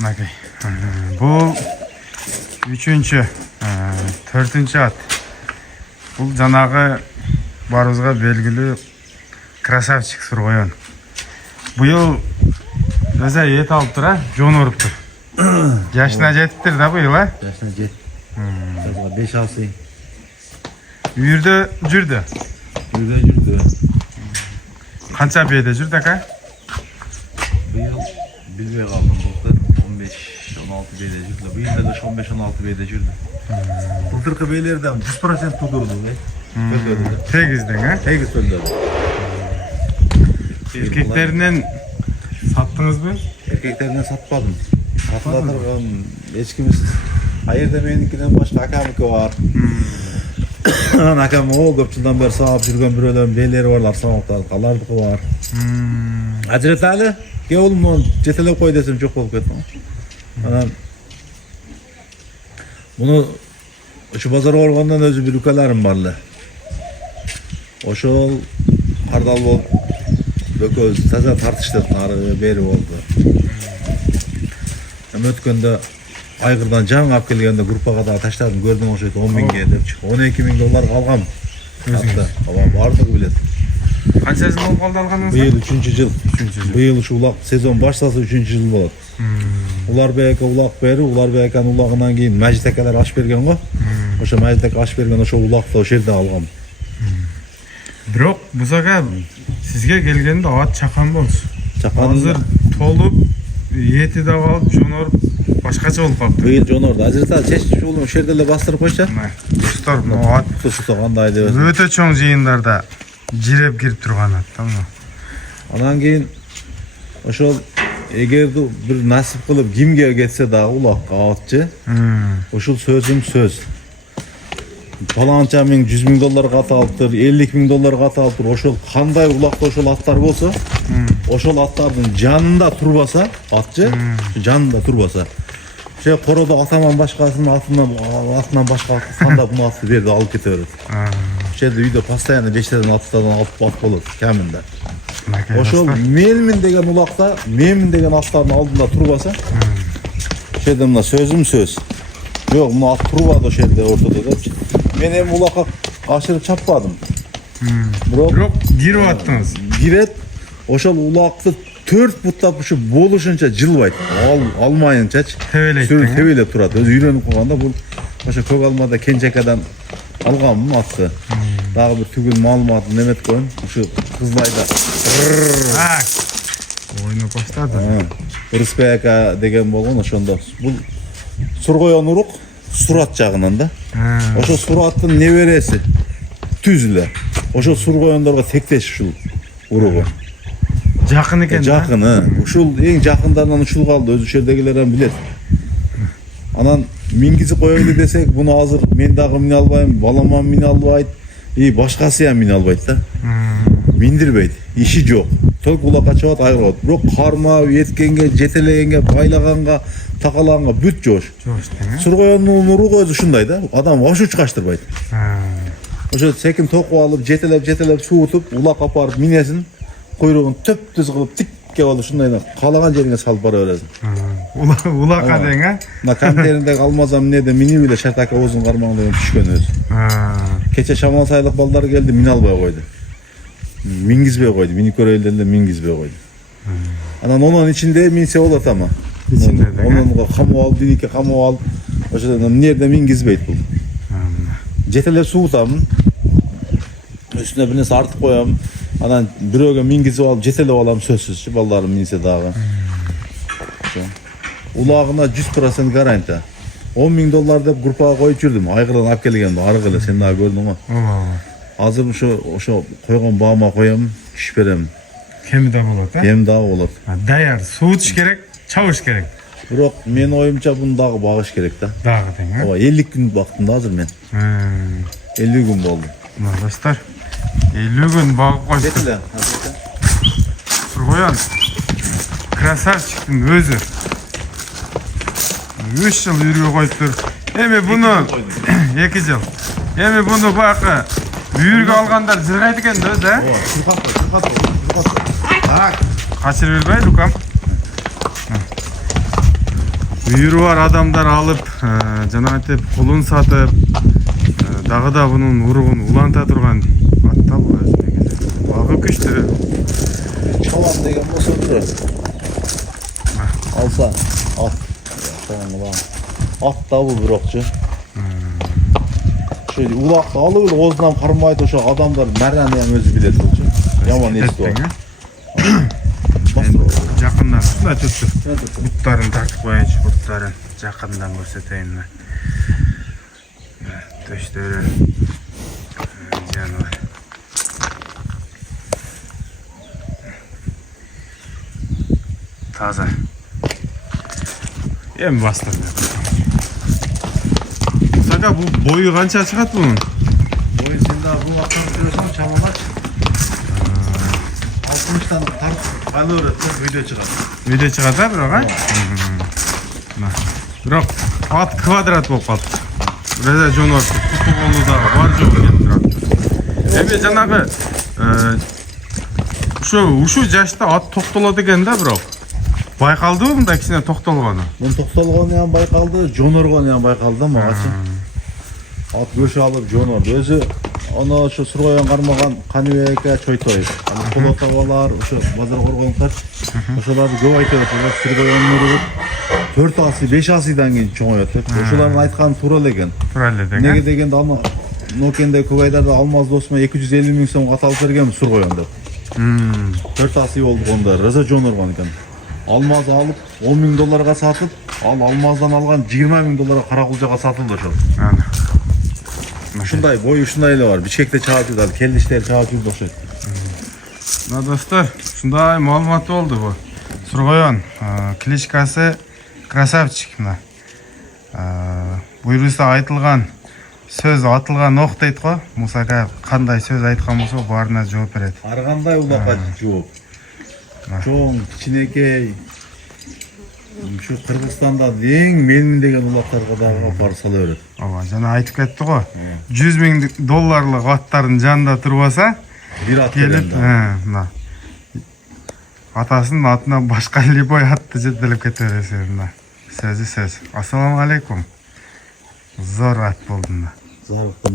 Mınakей. Bu üçüncü, төртінші at. Бұл жаңағы барымызға белгілі красавчик Сұрғоян. Бұйыл өзі ет алып тұр, жон ұрып тұр. Жашына жетіптір да бұйыл, а? Жашына жет. 5-6 ай. Үйірді жүрді? Жүрді. Қанша бейді жүрді, ака? Бұйыл білбей қалдым, бұлтыр 15-16 бейде жүрді. Бұйылда да 15-16 бейде жүрді. Бұлтырқы бейлерден 100% тұдырды. Тегіздің, а? Тегіз төлді. Erkeklerinin sattınız mı? Erkeklerden satmadım. Satılatırған ешкіміз. Айырда менікінен başka akamiki var. Akam o көп жылдан бері сауап жүрген біреулердің белері барлар, сауаптар, қалардығы бар. Әжірет әлі, ке олым оны жетелеп қой десем жоқ болып кеттім. Бұны ұшы базар орғандан өзі бір үкелерім барлы. Ошол қардал болып бөкөз таза тартыштыр нарығы бері болды. Өткенде айғырдан жаң алып келгенде группаға да таштадым, көрдім ошо 10 миңге деп чык. 12 миң доллар алгам. Өзүңө. Бардыгы билет. Канча жыл болуп калды алганыңызга? Быйыл 3-чү жыл. Быйыл ушу улак сезон башталса 3-чү жыл болот. Уларбек улак бери, Уларбекан улагынан кийин Мәжит акалар аш берген го. Ошо Мәжит ака аш берген ошо улакты ошол жерде алгам. Бирок бузага сизге келгенде ат чакан болчу. Чакан азыр толуп, эти да алып, жоноруп, башкача болуп калыптыр. Быйыл жонорду. Азырта чечип ушул жерде эле бастырып койчу. Достор, могу ат Тушута кандай деп. өтө чоң жыйындарда жиреп кирип турган ат, тамам. Анан кийин ошол эгерде бир насип кылып кимге кетсе дагы улакка атчы. Ушул сөзүм сөз. Паланча миң 100 миң долларга аталыптыр, 50 миң долларга аталыптыр. Ошол кандай улакта ошол аттар болсо, ошол аттардын жанында турбаса, атчы, жанында турбаса. Ошо короодо атаман башкасынын атынан башка сандап муну атты берди алып кете берет. Ошол жерде үйдө постоянно 5-тен 6-тан алып болот кеминде. Ошол менмин деген улакта, менмин деген аттардын алдында турбаса, ошол жерде мына сөзүм сөз. Жок, муну ат турбады ошол жерде ортодо депчи. Мен эми улакка ашырып чаппадым. Бирок кирип аттыңыз. Кирет, ошол улакты 4 буттап ушу болушунча жылбайт. Алмайынчачы. Тебелеп турат. Өзү үйрөнүп калганда бул ошо көк алмада Кенжекадан алганмын атты. Дагы бир түгүн маалыматын неметип коеюн. Ушу Кызылайда. Ойноп баштады. Рыспек ака деген болгон ошондо. Бул Сургоян урук Сурат жагынан да. Ошо Сураттын небереси түз эле. Ошо Сургояндорго тектеш ушул уругу. Жакын экен. Жакыны. Ушул эң жакындарынан ушул калды. Өзү жердегилерден билет. Анан мингизип коелу десек, буну азыр мен дагы мине албайм, балама мине албайт, башкасы ham мине албайт да. Миндирбейт. Иши жок. Только улакка чыгат, айгырат. Бирок карма, эткенге, жетелегенге, байлаганга, такалаганга бүт жош. Сургояндын уругу өзү ушундай да. Адам вообще чыгаштырбайт. Ошо секин токуп алып, жетелеп суутуп, улакка апарып минесин, куйругун төп-түз кылып тикке алып ушундай каалаган жериңе салып бара бересиң. Улакка дең, а? Мына камтериндеги алмазам эмнеде минип эле Шартака оозунун кармагында түшкөн өзү. Кече Шамал Сайлык балдар келди, мине албай койду. Мингизбей койду, мини көрөйүн эле мингизбей койду. Анан онун ичинде минсе болот ама. Онун камап алып, диникке камап алып, ошодон эмне жерде мингизбейт бул. Жетелеп суутам. Үстүнө бир нерсе артып коем. Анан бирөөгө мингизип алып, жетелеп алам сөзсүзчү, балдарым минсе дагы. Улагына 100% гарантия. 10 миң доллар деп группага коюп жүрдүм. Айгырдан алып келген арык эле, сен дагы көрдүң го. Азыр ошо койгон баама коем, күч берем. Кеми да болот, а? Кем дагы болот. Даяр, суутуш керек, чабыш керек. Бирок мен оюмча буну дагы багыш керек да. Дагы тең, а? 50 күн бактым да азыр мен. 50 күн болду. Мына достор, 50 күн багып койсун. Жетеле. Сургоян красавчиктин өзү 3 жыл үйргө коюптур. Эми буну 2 жыл. Эми буну бакы үйргө алгандар жыргайт экен да өзү, а? Качырып бербей, Лукам. үйрү бар адамдар алып, жанагынтип кулун сатып, дагы да бунун уругун уланта турган ат да бул өзү негизи. Багы күчтүү. Чалам деген болсо туру. Алса ат. Ат да бул бирокчу. Şöyle ulakta alır, ozdan karmaydı şu adamlar nereden yani özü bilet olacak. Yaman eski var. Жақындан шундай tuttu. Буттарын тартып коеюнчу, буттарын жакындан көрсөтөйүн мен. Төштөрү жаныбар. Таза. Эми бастырды. Сага бул бою канча чыгат бунун? Boyu sen daha bu akşam söylesem çamurlar. 60'tan tartıp kalı öğretmen video çıkar. Video чыгат да бирок, а? Бирок ат квадрат болуп калды. Реза жонор тутугонду дагы бар жок кетип турат. Эми жанагы ушул жашта ат токтолот экен да бирок. Байкалдыбы мында кичине токтолгону? Bunun toktolğunu yan baykaldı, jonorğunu yan baykaldı ama açın. At göçü alıp jonor. Özü onu şu surgoyan karmagan kanıveke çoytoy. Kolo tavalar, şu bazar korgonlar. Oşalardı göv aytıyor. Surgoyanları 4 asi, 5 asidan keyin çoğoyottu. Oşaların aytkan tural eken. Тура эле деген. Nege degende alma Nokende Kuvaydar'da Almaz dostuma 250 bin son at alıp vergen surgoyandı. 4 asi oldu onda. Rıza jonorgan eken. Almaz'ı alıp 10 bin dolarga satıp, Almaz'dan algan 20 bin dolara Karakulcaga satıldı şu. Ana. Şunday boyu şundayla var. Biçekte çağatıyorlar, kelli işler çağatıyor boşu. Мына достор, ушундай маалымат болду бу. Сургоён кличкасы красавчик мына. Буйрусу айтылган сөз атылган ок дейт го. Мусага кандай сөз айткан болсо баарына жооп берет. Аргандай улакка жооп. Чоң, кичинекей. Şu Kırgızstanda en melmin деген улактарга дагы бар сала берет. Ооба, жана айтып кетти го. 100 000 долларлык аттардын жанында турбаса, Bir at келип, мына атасынын атынан башка любой атты жетелеп кете бересиз мына. Сөзү сөз. Ассаламу алейкум. Зор ат болду мына.